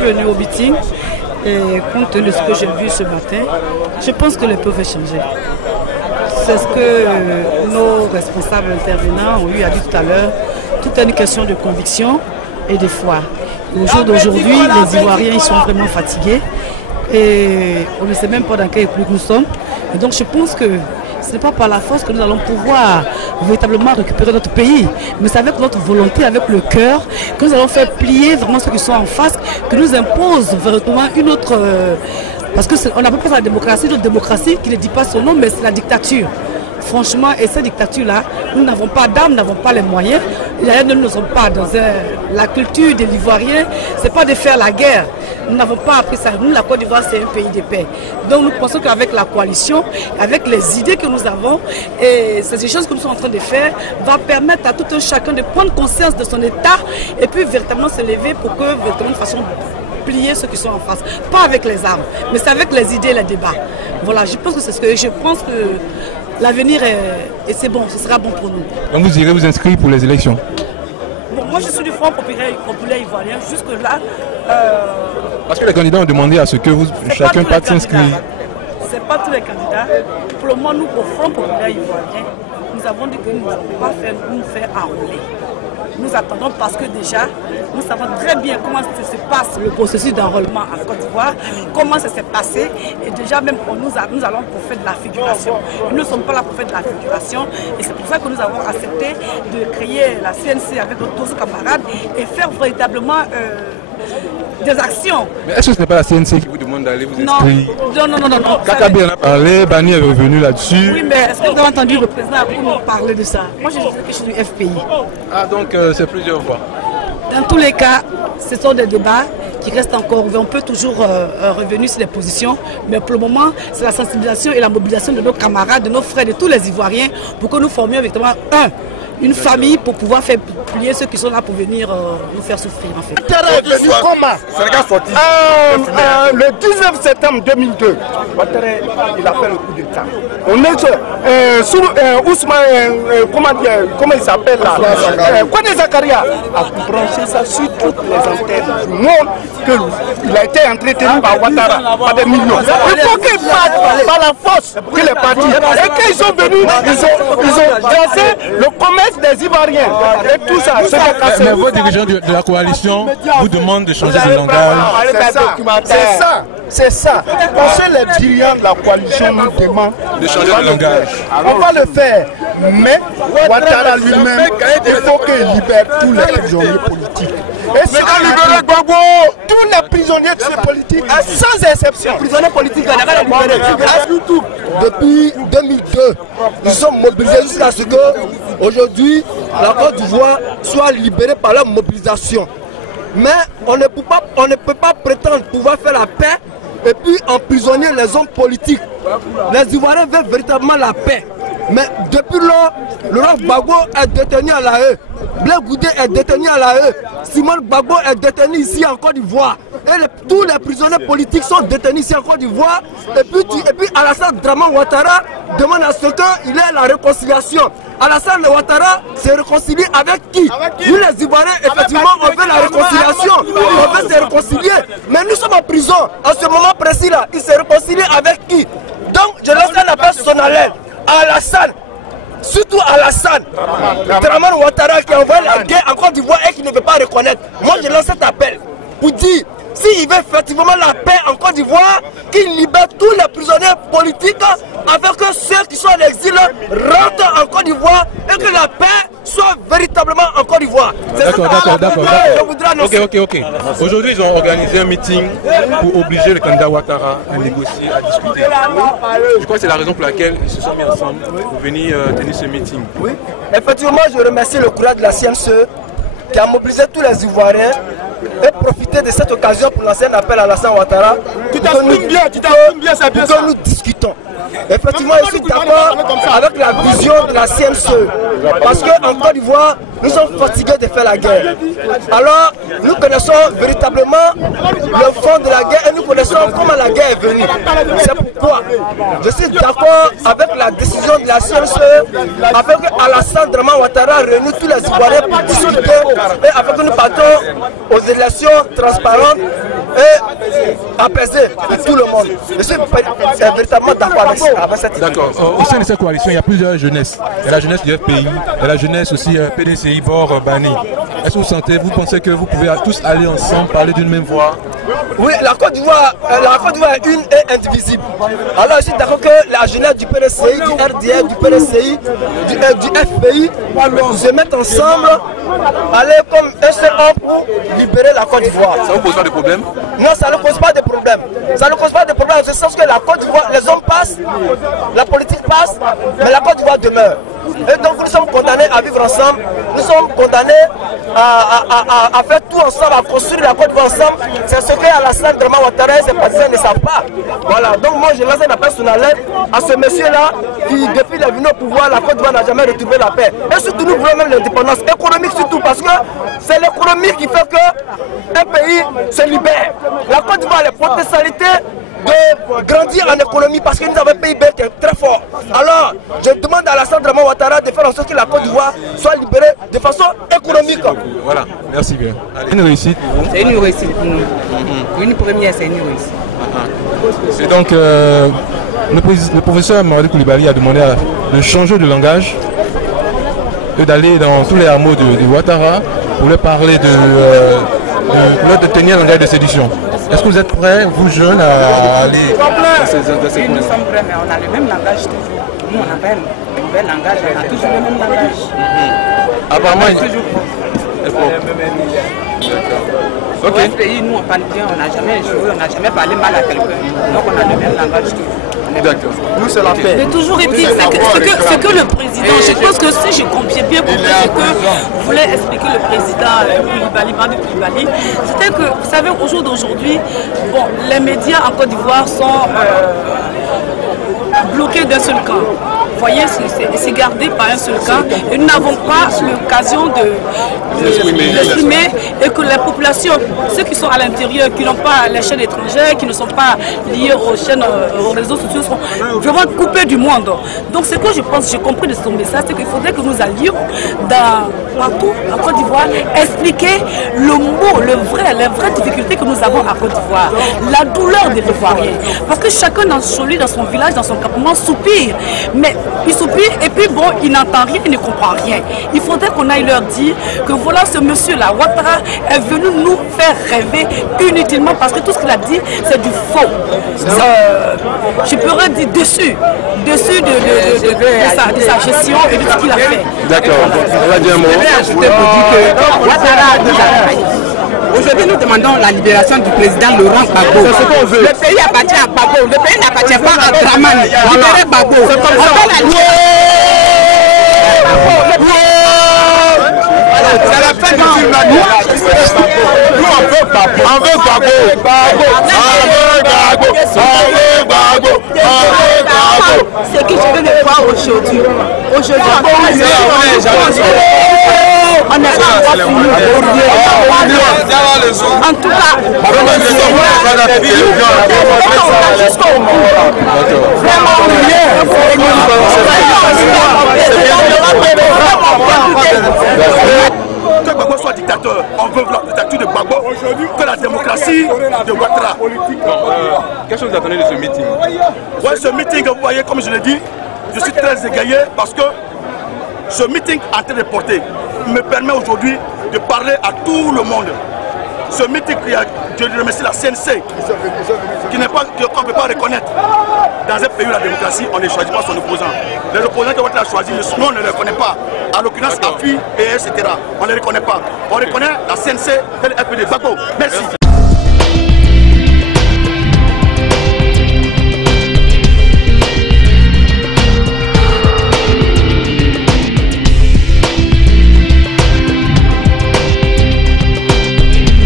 suis venue au meeting et compte tenu de ce que j'ai vu ce matin, je pense que le peuple va changer. C'est ce que nos responsables intervenants ont eu à dire tout à l'heure. Tout est une question de conviction et de foi. Au jour d'aujourd'hui, les Ivoiriens ils sont vraiment fatigués et on ne sait même pas dans quel époque nous sommes. Et donc je pense que ce n'est pas par la force que nous allons pouvoir véritablement récupérer notre pays, mais c'est avec notre volonté, avec le cœur, que nous allons faire plier vraiment ceux qui sont en face, que nous impose véritablement une autre... parce qu'on n'a pas la démocratie, notre démocratie qui ne dit pas son nom, mais c'est la dictature. Franchement, et cette dictature-là, nous n'avons pas d'armes, nous n'avons pas les moyens. D'ailleurs, nous ne sommes pas dans la culture des Ivoiriens, ce n'est pas de faire la guerre. Nous n'avons pas appris ça. Nous, la Côte d'Ivoire, c'est un pays de paix. Donc nous pensons qu'avec la coalition, avec les idées que nous avons, et ces choses que nous sommes en train de faire, va permettre à tout un chacun de prendre conscience de son état et puis véritablement se lever pour que, véritablement, de façon plier ceux qui sont en face. Pas avec les armes, mais c'est avec les idées et les débats. Voilà, je pense que c'est ce que je pense que l'avenir est, et c'est bon, ce sera bon pour nous. Donc vous irez vous inscrire pour les élections? Bon, moi je suis du Front populaire ivoirien, jusque là... Parce que les candidats ont demandé à ce que chacun parte s'inscrire. Ce n'est pas tous les candidats. Pour le moment, nous, au Front populaire ivoirien, nous avons dit que nous n'allons pas nous faire enrôler. Nous attendons parce que déjà, nous savons très bien comment se passe le processus d'enrôlement en Côte d'Ivoire, comment ça s'est passé. Et déjà, même pour nous allons pour faire de la figuration. Nous ne sommes pas là pour faire de la figuration. Et c'est pour ça que nous avons accepté de créer la CNC avec d'autres camarades et faire véritablement des actions. Mais est-ce que ce n'est pas la CNC qui vous demande d'aller vous inscrire? Non. Kakabe en a parlé, Bani est revenu là-dessus. Oui, mais est-ce que vous avez entendu le président nous parler de ça? Moi, je disais que je suis du FPI. Ah, donc c'est plusieurs fois. Dans tous les cas, ce sont des débats qui restent encore ouverts. On peut toujours revenir sur les positions, mais pour le moment, c'est la sensibilisation et la mobilisation de nos camarades, de nos frères, de tous les Ivoiriens, pour que nous formions effectivement une famille pour pouvoir faire plier ceux qui sont là pour venir nous faire souffrir en fait. Le 19 septembre 2002, Ouattara, il a fait le coup d'État. On est sous Ousmane, comment il s'appelle là, Kone Zakaria a branché ça sur toutes les antennes du monde qu'il a été entretenu par Ouattara, par des millions. Il faut qu'il parte par la force qu'il est parti. Et quand ils sont venus, ils ont cassé le commerce des Ivoiriens et tout ça. Mais vos dirigeants de la coalition vous demandent de changer de langage. C'est ça. Parce que les dirigeants de la coalition nous demandent de changer de langage. On va le faire. Mais Ouattara lui-même, il faut qu'il libère tous les prisonniers politiques. Et c'est libérer Gbagbo. Tous les prisonniers politiques, sans exception. Les prisonniers politiques, depuis 2002, nous sommes mobilisés jusqu'à ce que aujourd'hui la Côte d'Ivoire soit libérée par la mobilisation. Mais on ne peut pas prétendre pouvoir faire la paix et puis emprisonner les hommes politiques. Les Ivoiriens veulent véritablement la paix. Mais depuis lors, Laurent Gbagbo est détenu à l'AE. Blaise Goudé est détenu à l'AE. Simon Gbagbo est détenu ici en Côte d'Ivoire. Et tous les prisonniers politiques sont détenus ici en Côte d'Ivoire. Et puis Alassane Draman Ouattara demande à ce qu'il ait la réconciliation. Alassane Ouattara se réconcilie avec qui? Nous les Ivoiriens, effectivement, on veut la réconciliation. On veut se réconcilier. Mais nous sommes en prison. En ce moment précis là, il se réconcilie avec qui? Donc je lance un appel solennel à Alassane. Surtout Alassane Draman Ouattara qui envoie la guerre en Côte d'Ivoire et qui ne veut pas reconnaître. Moi je lance cet appel pour dire s'il veut effectivement la paix en Côte d'Ivoire, qu'il libère tous les prisonniers politiques afin que ceux qui sont en exil rentrent en Côte d'Ivoire et que la paix soit véritablement en Côte d'Ivoire. D'accord. Ok. Aujourd'hui, ils ont organisé un meeting pour obliger le candidat Ouattara à négocier, à discuter. Je crois que c'est la raison pour laquelle ils se sont mis ensemble pour venir tenir ce meeting. Oui, effectivement, je remercie le courage de la CNCE qui a mobilisé tous les Ivoiriens et profiter de cette occasion pour lancer un appel à Alassane Ouattara pour que nous discutons. Effectivement, je suis d'accord avec la vision de la CNCE parce qu'en Côte d'Ivoire, nous sommes fatigués de faire la guerre. Alors, nous connaissons véritablement le fond de la guerre et nous connaissons comment la guerre est venue. C'est pourquoi je suis d'accord avec la décision de la CNCE, avec Alassane Draman Ouattara réunit tous les Ivoiriens pour discuter et afin que nous partons aux élections transparentes et apaisées pour tout le monde. Je suis véritablement d'accord avec cette idée. D'accord. Au sein de cette coalition, il y a plusieurs jeunesses. Il y a la jeunesse du FPI, il y a la jeunesse aussi PDCI, Bord, Bani. Est-ce que vous pensez que vous pouvez tous aller ensemble, parler d'une même voix? Oui, la Côte d'Ivoire est une et indivisible. Alors je suis d'accord que la jeunesse du PDCI, du RDR, du PDCI, du FPI se mettent ensemble, aller comme un seul homme pour libérer la Côte d'Ivoire. Ça vous pose pas de problème? Non, ça ne cause pas de problème. Ça ne cause pas de problème en ce sens que la Côte d'Ivoire, les hommes passent, la politique passe, mais la Côte d'Ivoire demeure. Et donc nous sommes condamnés à vivre ensemble, nous sommes condamnés à faire tout ensemble, à construire la Côte d'Ivoire ensemble. C'est ce qu'Alassane Draman Ouattara et ses partisans ne savent pas. Voilà, donc moi je lance un appel sur la lettre à ce monsieur-là qui, depuis la venue au pouvoir, la Côte d'Ivoire n'a jamais retrouvé la paix. Et surtout nous voulons même l'indépendance économique surtout parce que c'est l'économie qui fait qu'un pays se libère. La Côte d'Ivoire a les potentialités de grandir en économie parce que nous avons un PIB qui est très fort. Alors, je demande à Alassane Draman Ouattara de faire en sorte que la Côte d'Ivoire soit libérée de façon économique. Voilà, merci bien. Allez. Une réussite pour vous? C'est une réussite pour nous. Une première, c'est une réussite. C'est donc le professeur Mamadou Koulibaly a demandé de changer de langage et d'aller dans tous les hameaux de Ouattara pour leur parler de tenir un langage de séduction. Est-ce que vous êtes prêts, vous jeunes, à aller dans ces Oui, nous sommes prêts, mais on a le même langage toujours. Nous, on a le nouvel langage, on a toujours le même langage. Apparemment, on toujours ok. Au pays, nous, on parle bien, on n'a jamais joué, on n'a jamais parlé mal à quelqu'un. Donc, on a le même langage toujours. D'accord. Nous, c'est la paix. Mais toujours est-il, ce que le président, je pense que si j'ai compris bien compris ce que voulait expliquer le président Koulibaly, Mamadou Koulibaly, c'était que, vous savez, au jour d'aujourd'hui, bon, les médias en Côte d'Ivoire sont bloqués d'un seul camp. Vous voyez, c'est gardé par un seul camp et nous n'avons pas l'occasion de l'exprimer et que la population, ceux qui sont à l'intérieur, qui n'ont pas les chaînes étrangères, qui ne sont pas liés aux chaînes, aux réseaux sociaux, sont vraiment coupés du monde. Donc ce que je pense, j'ai compris de son message, c'est qu'il faudrait que nous allions partout en Côte d'Ivoire expliquer le mot, les vraies difficultés que nous avons à Côte d'Ivoire, la douleur des Ivoiriens. Parce que chacun dans son village, dans son campement soupire, mais il soupire et puis bon, il n'entend rien, il ne comprend rien. Il faudrait qu'on aille leur dire que voilà ce monsieur-là, Ouattara, est venu nous faire rêver inutilement parce que tout ce qu'il a dit, c'est du faux. Je pourrais dire dessus de sa gestion et de ce qu'il a fait. D'accord, on va dire un mot. Je vais ajouter pour dire que Ouattara nous a trahi. Aujourd'hui, nous demandons la libération du président Laurent Gbagbo. C'est ce qu'on veut. Le pays appartient à Gbagbo. Le pays n'appartient pas à Dramane. Libérez Gbagbo. C'est comme ça. C'est la fin du film. Nous, on veut Gbagbo. On veut Gbagbo. Ce que je veux le voir aujourd'hui. Aujourd'hui, on n'est pas encore fini. En tout cas, que Gbagbo soit dictateur, on veut la dictature de Gbagbo, que la démocratie de Ouattara. Qu'est-ce que vous attendez de ce meeting? Ouais, ce meeting, vous voyez, comme je l'ai dit, je suis très égayé parce que ce meeting en train de porter me permet aujourd'hui de parler à tout le monde. Ce meeting, je remercie la CNC, qu'on ne peut pas reconnaître. Dans un pays où la démocratie, on ne choisit pas son opposant. Les opposants que Ouattara a choisi, nous on ne les reconnaît pas. À l'occurrence, AFI, et etc. On ne les reconnaît pas. On reconnaît la CNC et le FPD. Gbagbo. Merci.